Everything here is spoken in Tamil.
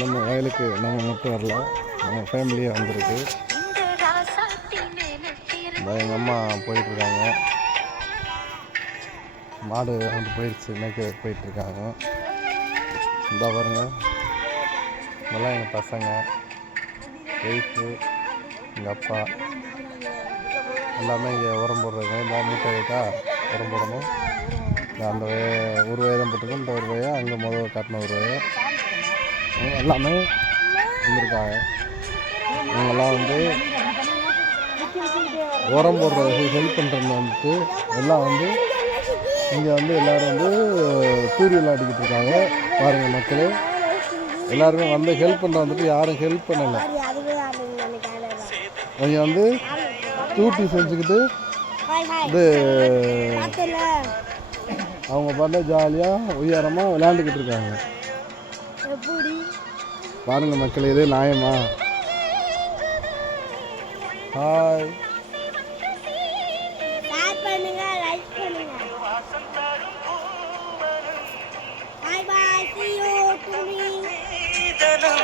நம்ம வயலுக்கு நம்ம மட்டும் வரல, நம்ம ஃபேமிலியே வந்திருக்கு. எங்கள் அம்மா போயிட்டுருக்காங்க, மாடு வந்து போயிடுச்சு, மேய்க்க போயிட்டுருக்காங்க. இந்த பாருங்க, இதெல்லாம் எங்கள் பசங்க, ஒய்ஃபு, எங்கள் அப்பா எல்லாமே இங்கே உரம் போடுறாங்க. இந்த மூட்டை வைக்கா உரம் போடணும். அந்த ஒரு வயதை தான் போட்டுருக்கோம். இந்த ஒரு வயதை அங்கே முதல் காட்டின ஒரு வயதை எல்லாமே வந்திருக்காங்க. இவங்கெல்லாம் வந்து உரம் போடுறது ஹெல்ப் பண்ணுறது வந்துட்டு எல்லாம் வந்து இங்கே வந்து எல்லோரும் வந்து தூரி விளையாடிக்கிட்டு இருக்காங்க. பாருங்கள் மக்களே, எல்லாருமே வந்து ஹெல்ப் பண்ணுற வந்துட்டு யாரும் ஹெல்ப் பண்ணலை. அவங்க வந்து டியூட்டி செஞ்சுக்கிட்டு இது அவங்க பாட்டு ஜாலியாக உயரமாக விளையாண்டுக்கிட்டு இருக்காங்க. பாருங்கள் மக்களே, இதே நியாயமா? ஹாய்.